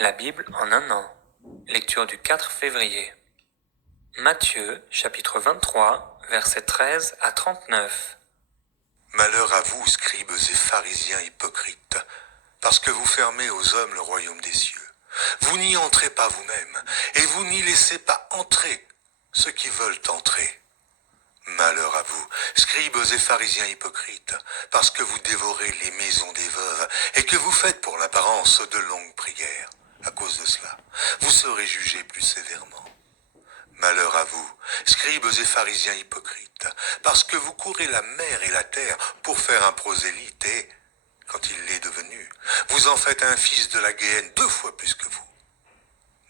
La Bible en un an. Lecture du 4 février. Matthieu, chapitre 23, versets 13 à 39. Malheur à vous, scribes et pharisiens hypocrites, parce que vous fermez aux hommes le royaume des cieux. Vous n'y entrez pas vous-même, et vous n'y laissez pas entrer ceux qui veulent entrer. Malheur à vous, scribes et pharisiens hypocrites, parce que vous dévorez les maisons des veuves, et que vous faites pour l'apparence de longues prières. À cause de cela, vous serez jugés plus sévèrement. Malheur à vous, scribes et pharisiens hypocrites, parce que vous courez la mer et la terre pour faire un prosélyte et, quand il l'est devenu, vous en faites un fils de la Géhenne 2 fois plus que vous.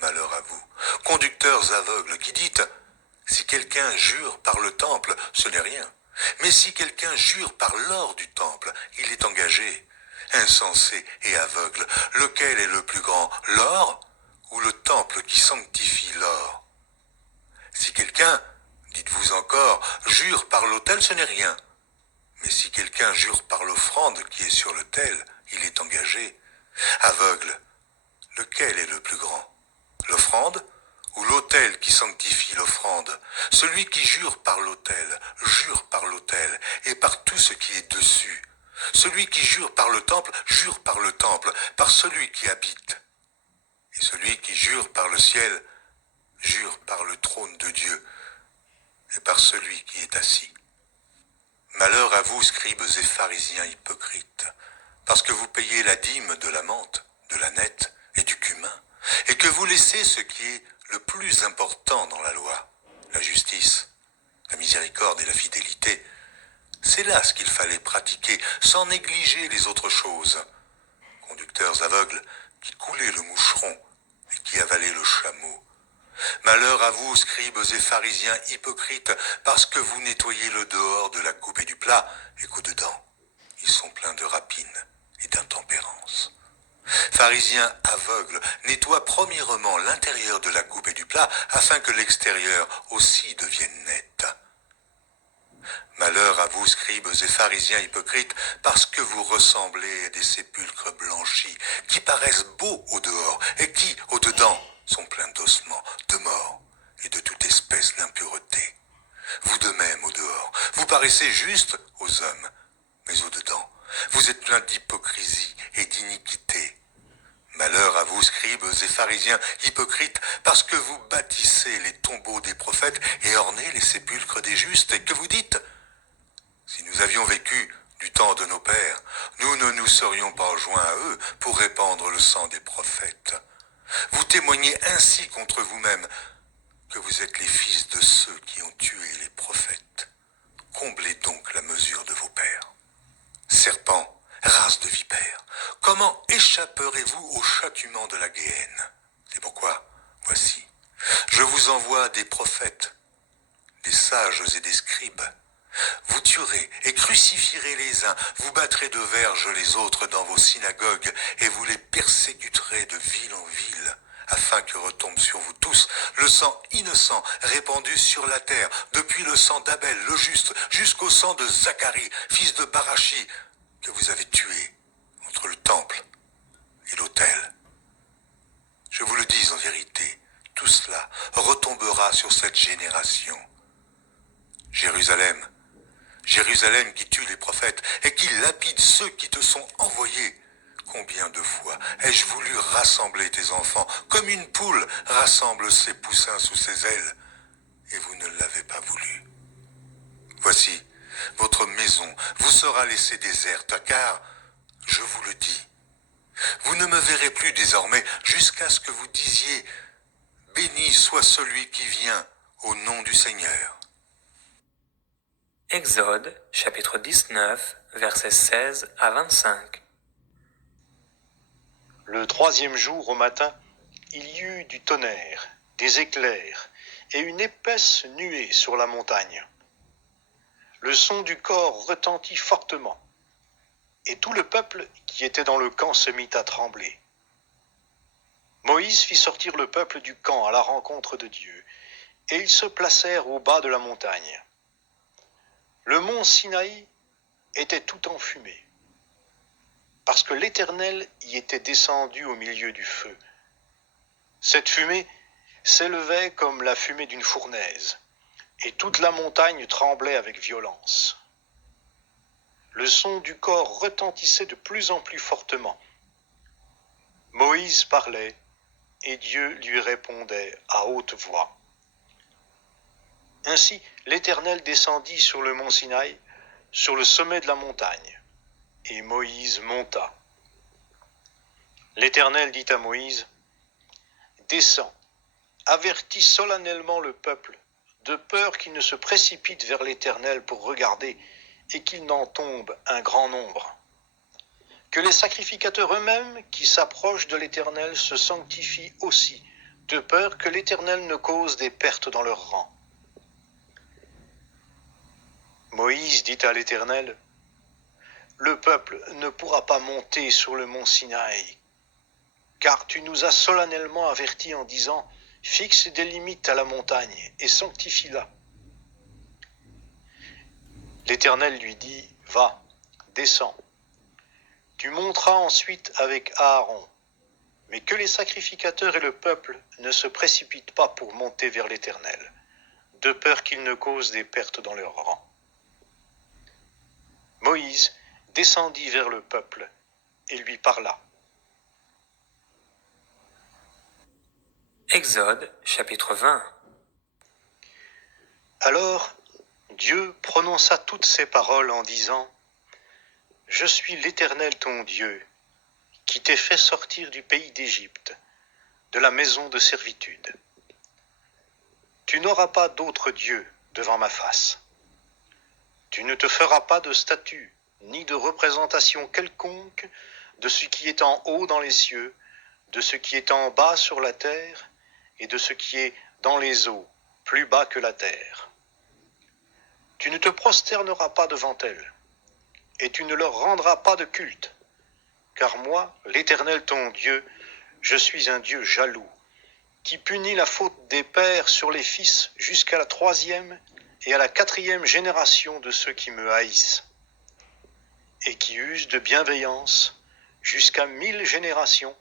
Malheur à vous, conducteurs aveugles qui dites, si quelqu'un jure par le temple, ce n'est rien. Mais si quelqu'un jure par l'or du temple, il est engagé. Insensé et aveugle, lequel est le plus grand, l'or ou le temple qui sanctifie l'or? Si quelqu'un, dites-vous encore, jure par l'autel, ce n'est rien. Mais si quelqu'un jure par l'offrande qui est sur l'autel, il est engagé. Aveugle, lequel est le plus grand? L'offrande ou l'autel qui sanctifie l'offrande? Celui qui jure par l'autel et par tout ce qui est dessus. Celui qui jure par le temple, par celui qui habite. Et celui qui jure par le ciel, jure par le trône de Dieu et par celui qui est assis. Malheur à vous, scribes et pharisiens hypocrites, parce que vous payez la dîme de la menthe, de la nette et du cumin, et que vous laissez ce qui est le plus important dans la loi, la justice, la miséricorde et la fidélité. C'est là ce qu'il fallait pratiquer, sans négliger les autres choses. Conducteurs aveugles qui coulaient le moucheron et qui avalaient le chameau. Malheur à vous, scribes et pharisiens hypocrites, parce que vous nettoyez le dehors de la coupe et du plat, et qu'au-dedans, ils sont pleins de rapines et d'intempérance. Pharisiens aveugles, nettoient premièrement l'intérieur de la coupe et du plat, afin que l'extérieur aussi devienne net. Malheur à vous, scribes et pharisiens hypocrites, parce que vous ressemblez à des sépulcres blanchis, qui paraissent beaux au dehors, et qui, au dedans, sont pleins d'ossements, de morts, et de toute espèce d'impureté. Vous de même, au dehors, vous paraissez justes aux hommes, mais au dedans, vous êtes pleins d'hypocrisie et d'iniquité. Malheur à vous, scribes et pharisiens hypocrites, parce que vous bâtissez les tombeaux des prophètes et ornez les sépulcres des justes, et que vous dites, si nous avions vécu du temps de nos pères, nous ne nous serions pas joints à eux pour répandre le sang des prophètes. Vous témoignez ainsi contre vous-même que vous êtes les fils de ceux qui ont tué les prophètes. Comblez donc la mesure de vos pères. Serpents, race de vipères, comment échapperez-vous au châtiment de la Géhenne? C'est pourquoi, voici, je vous envoie des prophètes, des sages et des scribes. Vous tuerez et crucifierez les uns, vous battrez de verge les autres dans vos synagogues, et vous les persécuterez de ville en ville, afin que retombe sur vous tous le sang innocent répandu sur la terre, depuis le sang d'Abel le juste, jusqu'au sang de Zacharie, fils de Barachi, que vous avez tué entre le temple et l'autel. Je vous le dis en vérité, tout cela retombera sur cette génération. Jérusalem, Jérusalem qui tue les prophètes et qui lapide ceux qui te sont envoyés. Combien de fois ai-je voulu rassembler tes enfants, comme une poule rassemble ses poussins sous ses ailes, et vous ne l'avez pas voulu. Voici, votre maison vous sera laissée déserte, car, je vous le dis, vous ne me verrez plus désormais jusqu'à ce que vous disiez, béni soit celui qui vient au nom du Seigneur. Exode, chapitre 19, versets 16 à 25. Le 3e jour au matin, il y eut du tonnerre, des éclairs et une épaisse nuée sur la montagne. Le son du cor retentit fortement, et tout le peuple qui était dans le camp se mit à trembler. Moïse fit sortir le peuple du camp à la rencontre de Dieu, et ils se placèrent au bas de la montagne. Le mont Sinaï était tout enfumé, parce que l'Éternel y était descendu au milieu du feu, Cette fumée s'élevait comme la fumée d'une fournaise, et toute la montagne tremblait avec violence. Le son du corps retentissait de plus en plus fortement. Moïse parlait, et Dieu lui répondait à haute voix. Ainsi, l'Éternel descendit sur le mont Sinaï, sur le sommet de la montagne, et Moïse monta. L'Éternel dit à Moïse, « Descends, avertis solennellement le peuple, de peur qu'il ne se précipite vers l'Éternel pour regarder et qu'il n'en tombe un grand nombre. Que les sacrificateurs eux-mêmes qui s'approchent de l'Éternel se sanctifient aussi, de peur que l'Éternel ne cause des pertes dans leur rang. » Moïse dit à l'Éternel, « Le peuple ne pourra pas monter sur le mont Sinaï, car tu nous as solennellement avertis en disant, « Fixe des limites à la montagne et sanctifie-la. » L'Éternel lui dit, « Va, descends. Tu monteras ensuite avec Aaron, mais que les sacrificateurs et le peuple ne se précipitent pas pour monter vers l'Éternel, de peur qu'ils ne causent des pertes dans leur rang. » Moïse descendit vers le peuple et lui parla. Exode chapitre 20. Alors Dieu prononça toutes ces paroles en disant, « Je suis l'Éternel ton Dieu, qui t'ai fait sortir du pays d'Égypte, de la maison de servitude. Tu n'auras pas d'autre Dieu devant ma face. Tu ne te feras pas de statue, ni de représentation quelconque de ce qui est en haut dans les cieux, de ce qui est en bas sur la terre, et de ce qui est dans les eaux, plus bas que la terre. Tu ne te prosterneras pas devant elles, et tu ne leur rendras pas de culte, car moi, l'Éternel ton Dieu, je suis un Dieu jaloux, qui punit la faute des pères sur les fils jusqu'à la 3e et à la 4e génération de ceux qui me haïssent, et qui usent de bienveillance jusqu'à 1000 générations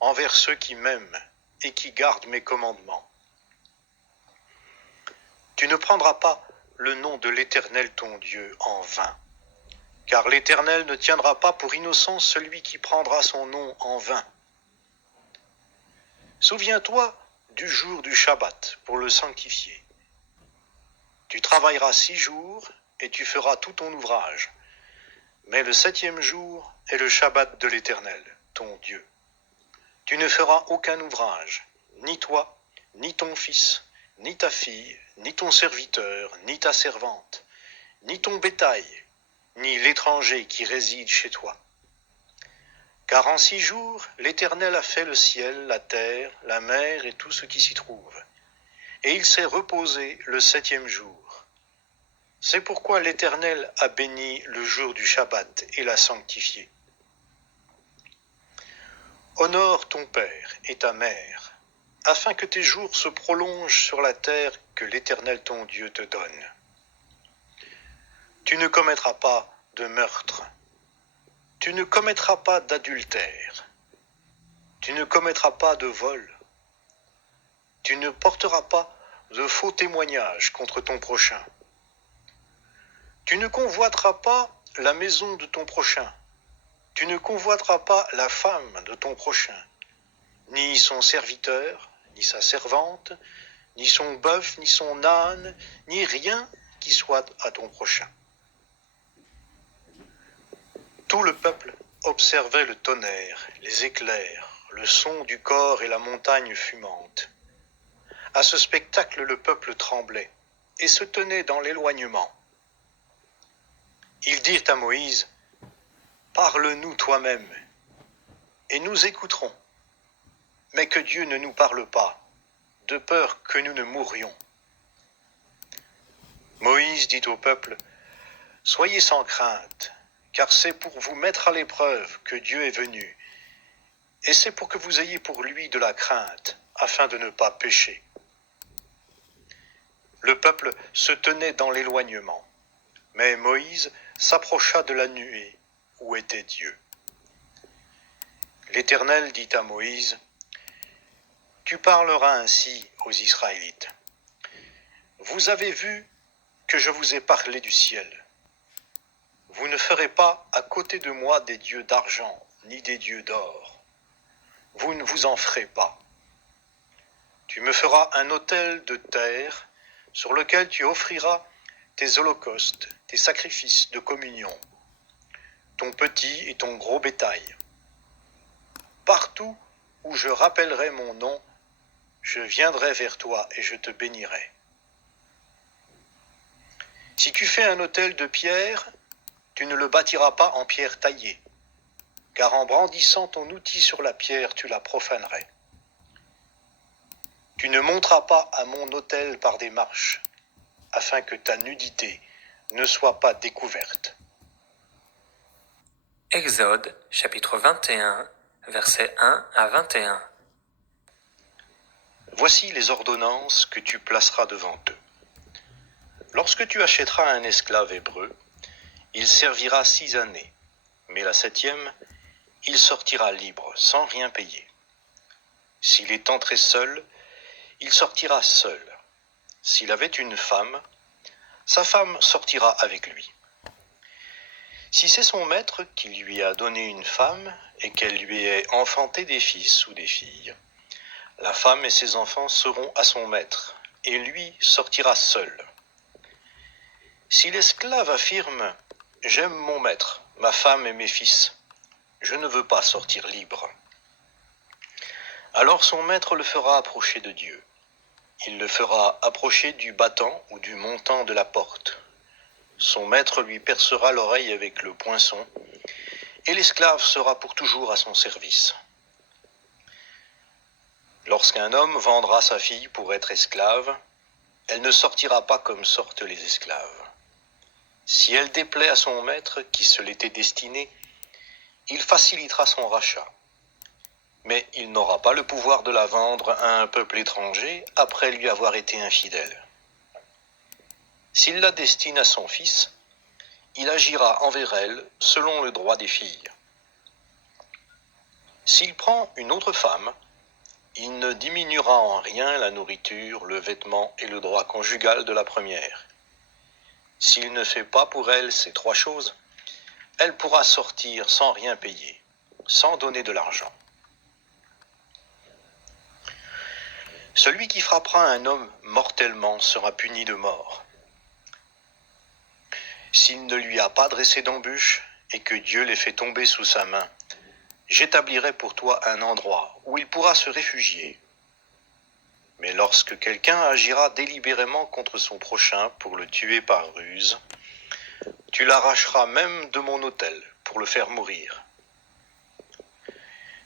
envers ceux qui m'aiment et qui gardent mes commandements. Tu ne prendras pas le nom de l'Éternel ton Dieu en vain, car l'Éternel ne tiendra pas pour innocent celui qui prendra son nom en vain. Souviens-toi du jour du Shabbat pour le sanctifier. Tu travailleras 6 jours et tu feras tout ton ouvrage. Mais le 7e jour est le Shabbat de l'Éternel, ton Dieu. Tu ne feras aucun ouvrage, ni toi, ni ton fils, ni ta fille, ni ton serviteur, ni ta servante, ni ton bétail, ni l'étranger qui réside chez toi. Car en 6 jours, l'Éternel a fait le ciel, la terre, la mer et tout ce qui s'y trouve. Et il s'est reposé le 7e jour. C'est pourquoi l'Éternel a béni le jour du Shabbat et l'a sanctifié. Honore ton père et ta mère, afin que tes jours se prolongent sur la terre que l'Éternel ton Dieu te donne. Tu ne commettras pas de meurtre. Tu ne commettras pas d'adultère. Tu ne commettras pas de vol. Tu ne porteras pas de faux témoignages contre ton prochain. Tu ne convoiteras pas la maison de ton prochain. Tu ne convoiteras pas la femme de ton prochain, ni son serviteur, ni sa servante, ni son bœuf, ni son âne, ni rien qui soit à ton prochain. Tout le peuple observait le tonnerre, les éclairs, le son du corps et la montagne fumante. À ce spectacle, le peuple tremblait et se tenait dans l'éloignement. Ils dirent à Moïse, « Parle-nous toi-même, et nous écouterons, mais que Dieu ne nous parle pas, de peur que nous ne mourions. » Moïse dit au peuple, « Soyez sans crainte, car c'est pour vous mettre à l'épreuve que Dieu est venu, et c'est pour que vous ayez pour lui de la crainte, afin de ne pas pécher. » Le peuple se tenait dans l'éloignement, mais Moïse s'approcha de la nuée où était Dieu. L'Éternel dit à Moïse, Tu parleras ainsi aux Israélites. Vous avez vu que je vous ai parlé du ciel. Vous ne ferez pas à côté de moi des dieux d'argent, ni des dieux d'or. Vous ne vous en ferez pas. Tu me feras un autel de terre sur lequel tu offriras tes holocaustes, tes sacrifices de communion, ton petit et ton gros bétail. Partout où je rappellerai mon nom, je viendrai vers toi et je te bénirai. Si tu fais un autel de pierre, tu ne le bâtiras pas en pierre taillée, car en brandissant ton outil sur la pierre, tu la profanerais. Tu ne monteras pas à mon autel par des marches, afin que ta nudité ne soit pas découverte. Exode, chapitre 21, versets 1 à 21. Voici les ordonnances que tu placeras devant eux. Lorsque tu achèteras un esclave hébreu, il servira 6 années, mais la 7e, il sortira libre, sans rien payer. S'il est entré seul, il sortira seul. S'il avait une femme, sa femme sortira avec lui. Si c'est son maître qui lui a donné une femme et qu'elle lui ait enfanté des fils ou des filles, la femme et ses enfants seront à son maître, et lui sortira seul. Si l'esclave affirme « J'aime mon maître, ma femme et mes fils, je ne veux pas sortir libre », alors son maître le fera approcher de Dieu. Il le fera approcher du battant ou du montant de la porte. Son maître lui percera l'oreille avec le poinçon, et l'esclave sera pour toujours à son service. Lorsqu'un homme vendra sa fille pour être esclave, elle ne sortira pas comme sortent les esclaves. Si elle déplaît à son maître qui se l'était destinée, il facilitera son rachat. Mais il n'aura pas le pouvoir de la vendre à un peuple étranger après lui avoir été infidèle. S'il la destine à son fils, il agira envers elle selon le droit des filles. S'il prend une autre femme, il ne diminuera en rien la nourriture, le vêtement et le droit conjugal de la première. S'il ne fait pas pour elle ces 3 choses, elle pourra sortir sans rien payer, sans donner de l'argent. Celui qui frappera un homme mortellement sera puni de mort. S'il ne lui a pas dressé d'embûche et que Dieu l'ait fait tomber sous sa main, j'établirai pour toi un endroit où il pourra se réfugier. Mais lorsque quelqu'un agira délibérément contre son prochain pour le tuer par ruse, tu l'arracheras même de mon autel pour le faire mourir.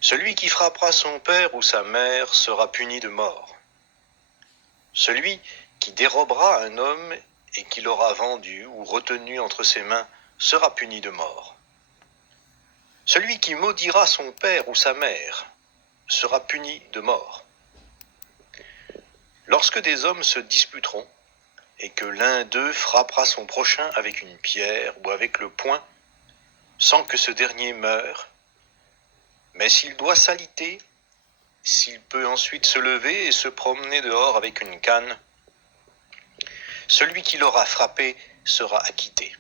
Celui qui frappera son père ou sa mère sera puni de mort. Celui qui dérobera un homme et qui l'aura vendu ou retenu entre ses mains sera puni de mort. Celui qui maudira son père ou sa mère sera puni de mort. Lorsque des hommes se disputeront et que l'un d'eux frappera son prochain avec une pierre ou avec le poing, sans que ce dernier meure, mais s'il doit s'aliter, s'il peut ensuite se lever et se promener dehors avec une canne, celui qui l'aura frappé sera acquitté.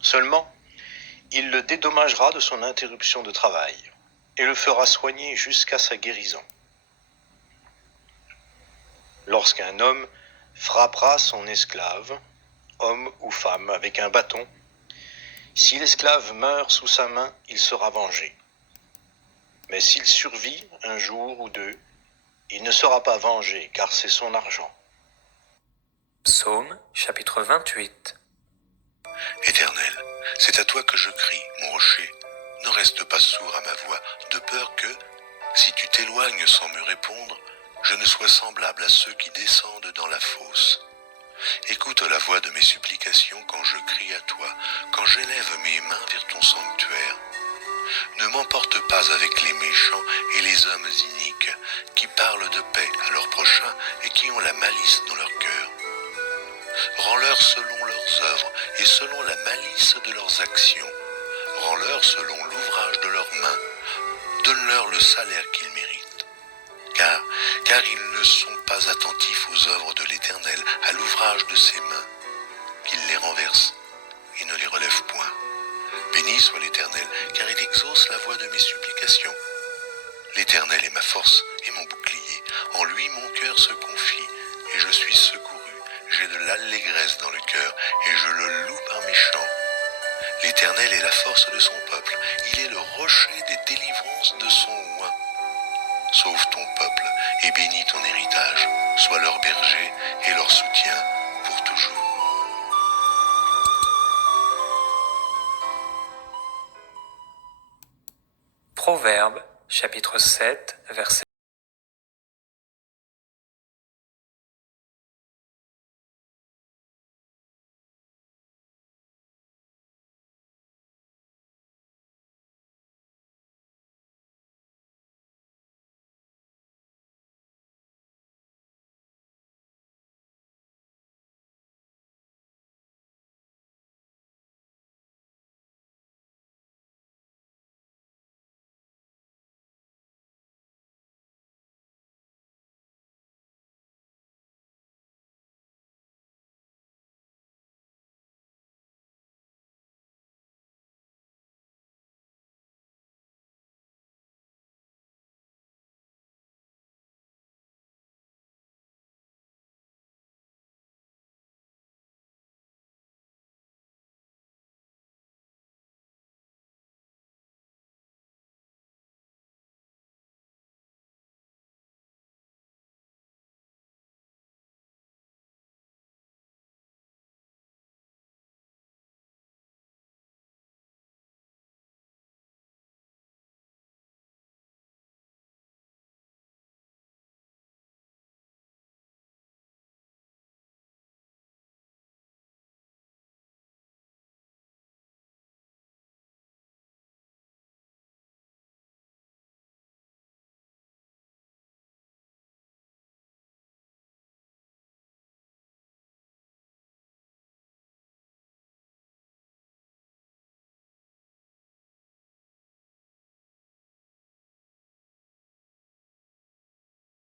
Seulement, il le dédommagera de son interruption de travail et le fera soigner jusqu'à sa guérison. Lorsqu'un homme frappera son esclave, homme ou femme, avec un bâton, si l'esclave meurt sous sa main, il sera vengé. Mais s'il survit un jour ou 2, il ne sera pas vengé, car c'est son argent. Psaume, chapitre 28. Éternel, c'est à toi que je crie, mon rocher. Ne reste pas sourd à ma voix, de peur que, si tu t'éloignes sans me répondre, je ne sois semblable à ceux qui descendent dans la fosse. Écoute la voix de mes supplications quand je crie à toi, quand j'élève mes mains vers ton sanctuaire. Ne m'emporte pas avec les méchants et les hommes iniques, qui parlent de paix à leurs prochains et qui ont la malice dans leur cœur. Rends-leur selon leurs œuvres et selon la malice de leurs actions. Rends-leur selon l'ouvrage de leurs mains. Donne-leur le salaire qu'ils méritent. Car car ils ne sont pas attentifs aux œuvres de l'Éternel, à l'ouvrage de ses mains, qu'il les renverse et ne les relève point. Béni soit l'Éternel, car il exauce la voix de mes supplications. L'Éternel est ma force et mon bouclier. En lui mon cœur se confie, et je suis secouru. J'ai de l'allégresse dans le cœur, et je le loue par mes chants. L'Éternel est la force de son peuple. Il est le rocher des délivrances de son oint. Sauve ton peuple, et bénis ton héritage. Sois leur berger et leur soutien pour toujours. Proverbes, chapitre 7, verset